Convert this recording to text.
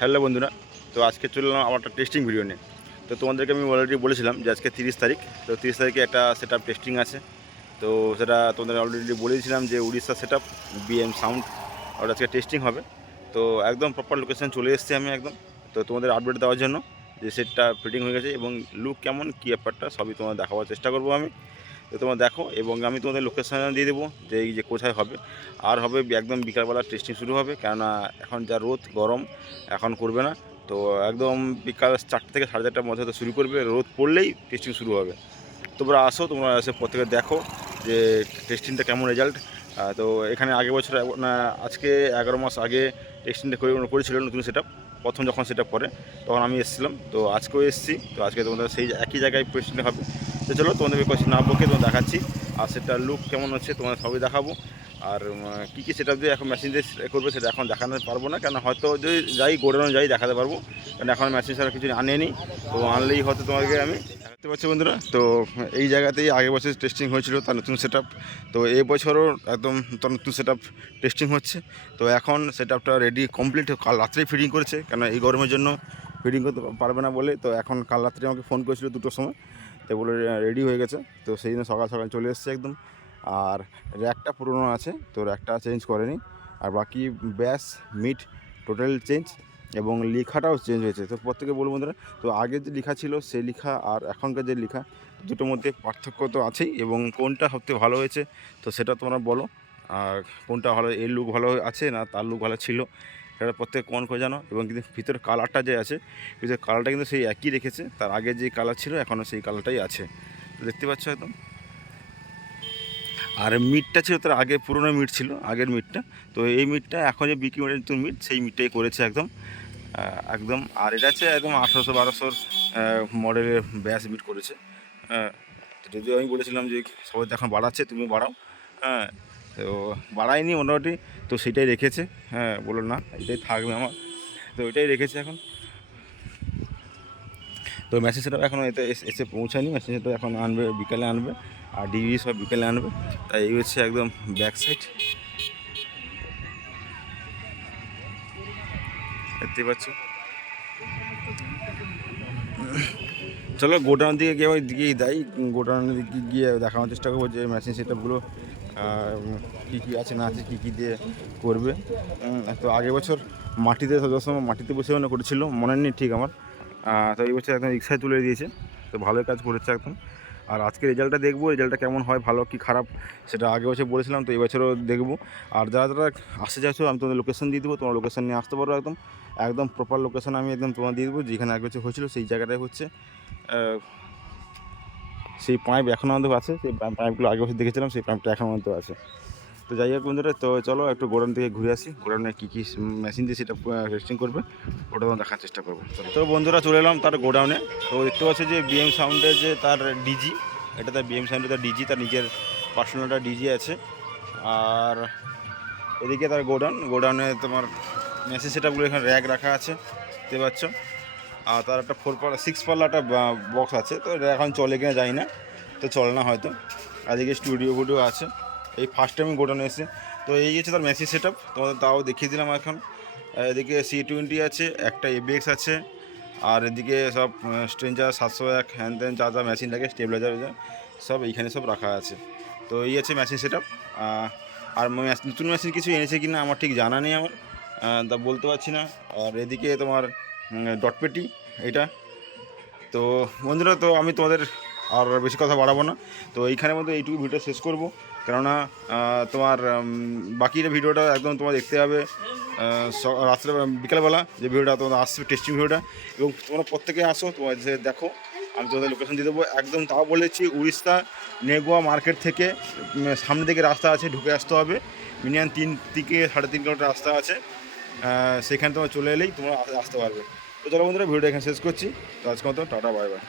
Hello বন্ধুরা, তো আজকে চললাম আমার একটা টেস্টিং ভিডিও নিয়ে। তো তোমাদেরকে আমি অলরেডি বলেছিলাম যে আজকে 30 তারিখ। তো 30 তারিখে একটা সেট আপ টেস্টিং আছে। তো সেটা তোমাদের অলরেডি বলেছিলাম যে Orissa set up BM sound, ওটা আজকে টেস্টিং হবে। তো একদম প্রপার লোকেশান চলে এসেছি আমি একদম। তো তোমাদের আপডেট দেওয়ার জন্য যে সেটটা ফিটিং হয়ে গেছে এবং লুক কেমন কী ব্যাপারটা সবই তোমাদের দেখাবার চেষ্টা করবো আমি। তো তোমরা দেখো এবং আমি তোমাদের লোকেশান দিয়ে দেবো যে এই যে কোথায় হবে। আর হবে একদম বিকালবেলা টেস্টিং শুরু হবে, কেননা এখন যা রোদ গরম এখন করবে না। তো একদম বিকাল 4টে থেকে 4:30টার মধ্যে তো শুরু করবে, রোদ পড়লেই টেস্টিং শুরু হবে। তোমরা আসো, তোমরা এসে প্রত্যেকে দেখো যে টেস্টিংটা কেমন রেজাল্ট। তো এখানে আগের বছর না আজকে 11 মাস আগে টেস্টিংটা করেছিল নতুন সেট আপ। প্রথম যখন সেট আপ করে তখন আমি এসেছিলাম, তো আজকেও এসেছি। তো আজকে তোমাদের সেই একই জায়গায় টেস্টিংটা হবে। তো চলো তোমাদের কোশ্চেন না বকে তোমার দেখাচ্ছি, আর সেটার লুক কেমন হচ্ছে তোমাদের সবই দেখাবো। আর কী সেট আপ দিয়ে এখন মেশিন দিয়ে করবে সেটা এখন দেখাতে পারবো না, কেন হয়তো যদি যাই গোডাউনে যাই দেখাতে পারবো, কারণ এখন মেশিন ছাড়া কিছু আনেনি। তো আনলেই হয়তো তোমাকে আমি দেখতে পাচ্ছি বন্ধুরা। তো এই জায়গাতেই আগের বছর টেস্টিং হয়েছিল তার নতুন সেট আপ। তো এই বছরও একদম তার নতুন সেট আপ টেস্টিং হচ্ছে। তো এখন সেট আপটা রেডি কমপ্লিট, কাল রাত্রেই ফিটিং করেছে, কেন এই গরমের জন্য ফিটিং করতে পারবে না বলে। তো এখন কাল রাত্রে আমাকে ফোন করেছিল 2টোর সময়, তো বলে রেডি হয়ে গেছে। তো সেই জন্য সকাল সকাল চলে এসছে একদম। আর র্যাকটা পুরনো আছে, তো র্যাকটা চেঞ্জ করেনি। আর বাকি ব্যাস মিট টোটাল চেঞ্জ এবং লেখাটাও চেঞ্জ হয়েছে। তো প্রত্যেকে বলবো বন্ধুরা, তো আগে যে লেখা ছিল সেই লেখা আর এখনকার যে লেখা দুটোর মধ্যে পার্থক্য তো আছেই, এবং কোনটা সবথেকে ভালো হয়েছে তো সেটা তোমরা বলো। আর কোনটা ভালো, এর লুক ভালো আছে না তার লুক ভালো ছিল, সেটা প্রত্যেকে কমেন্ট করে জানো। এবং কিন্তু ভিতরের কালারটা যে আছে, ভিতরের কালারটা কিন্তু সেই একই রেখেছে, তার আগে যে কালার ছিল এখনও সেই কালারটাই আছে। তো দেখতে পাচ্ছ একদম। আর মিটটা ছিল তার আগে, পুরোনো মিট ছিল আগের মিটটা। তো এই মিটটা এখন যে বিক্রি করে নতুন মিট, সেই মিটটাই করেছে একদম একদম। আর এটা হচ্ছে একদম 1800-1200 মডেলের ব্যাস মিট করেছে। হ্যাঁ, তো যদিও আমি বলেছিলাম যে সবাই তো এখন বাড়াচ্ছে, তুমি বাড়াও। হ্যাঁ, তো বাড়ায়নি মোটামুটি, তো সেটাই রেখেছে। হ্যাঁ, বললো না এটাই থাকবে আমার, তো এটাই রেখেছে এখন। তো মেসেজ সেটআপ এখনও এতে এসে পৌঁছায়নি, মেসেজ সেটআপ এখন আনবে, বিকালে আনবে। আর ডিভি সব বিকালে আনবে। তাই এই হচ্ছে একদম ব্যাক সাইড, দেখতে পাচ্ছ। চলো গোডাউন দিকে গিয়ে ওই দিকেই দেয়, গোডাউনের দিকে গিয়ে দেখানোর চেষ্টা করবো যে মেশিন সেটআপগুলো কী কী আছে না আছে, কী কী দিয়ে করবে। তো আগের বছর মাটিতে সবসময় মাটিতে বসে করেছিল, মনে নেই ঠিক আমার। তো এই বছর একদম রিক্সায় তুলে দিয়েছে, তো ভালোই কাজ করেছে একদম। আর আজকে রেজাল্টটা দেখবো, রেজাল্টটা কেমন হয়, ভালো কি খারাপ সেটা আগের বছর বলেছিলাম, তো এই বছরও দেখবো। আর যারা যারা আসতে চাইছো আমি তোমাদের লোকেশন দিয়ে দেবো, তোমার লোকেশন নিয়ে আসতে পারো একদম। একদম প্রপার লোকেশন আমি একদম তোমার দিয়ে দেবো, যেখানে এক বছর হয়েছিল সেই জায়গাটায় হচ্ছে। সেই পাইপ এখনও আমাদের আছে, সেই পাইপগুলো আগে বছর দেখেছিলাম, সেই পাইপটা এখনও আমাদের আছে। তো যাই হোক বন্ধুরা, তো চলো একটু গোডাউন থেকে ঘুরে আসি, গোডাউনে কী কী মেশিন দিয়ে সেটা টেস্টিং করবে ওটা আমরা দেখার চেষ্টা করবো। তো বন্ধুরা চলে এলাম তার গোডাউনে। তো দেখতে পাচ্ছি যে বিএম সাউন্ডের যে তার ডিজি, এটা তার বিএম সাউন্ডের তার ডিজি, তার নিজের পার্সোনালটা ডিজি আছে। আর এদিকে তার গোডাউনে তোমার মেশিন সেটআপগুলো এখানে র্যাক রাখা আছে, দেখতে পাচ্ছ। আর তার একটা 6 পাল্লা একটা বক্স আছে, তো এটা এখন চলে কিনা জানি না, তো চলে না হয়তো। আর এদিকে স্টুডিও ফুডিও আছে। এই ফার্স্ট টাইম গোডাউনে এসে, তো এই হচ্ছে তার মেশিন সেটআপ, তোমাদের তাও দেখিয়ে দিলাম এখন। এদিকে C20 আছে, একটা ABX আছে। আর এদিকে সব স্ট্রেঞ্জার 701 হ্যান ত্যান যা যা মেশিন লাগে, স্টেবিলাইজার সব এইখানে সব রাখা আছে। তো এই আছে মেশিন সেটআপ। আর নতুন মেশিন কিছু এনেছে কি না আমার ঠিক জানা নেই আমার, তা বলতে পারছি না। আর এদিকে তোমার ডটপেটি এইটা। তো বন্ধুরা, তো আমি তোমাদের আর বেশি কথা বাড়াবো না, তো এইখানের মধ্যে এইটুকু ভিডিও শেষ করব। কেননা তোমার বাকিটা ভিডিওটা একদম তোমার দেখতে হবে রাত্রে বিকালবেলা, যে ভিডিওটা তোমাদের আসবে টেস্টিং ভিডিওটা। এবং তোমরা প্রত্যেকে আসো, তোমার যে দেখো আমি তোমাদের লোকেশন দিয়ে দেবো একদম। তাও বলেছি উড়িষ্যা নেগুয়া মার্কেট থেকে সামনের দিকে রাস্তা আছে, ঢুকে আসতে হবে। মিনিমাম 3 থেকে 3.5 কিলোমিটার রাস্তা আছে, সেখানে তোমার চলে এলেই তোমরা আসতে পারবে। তো চলো বন্ধুরা, ভিডিওটা এখানে শেষ করছি। তো আজকের মতো টাটা, বাই বাই।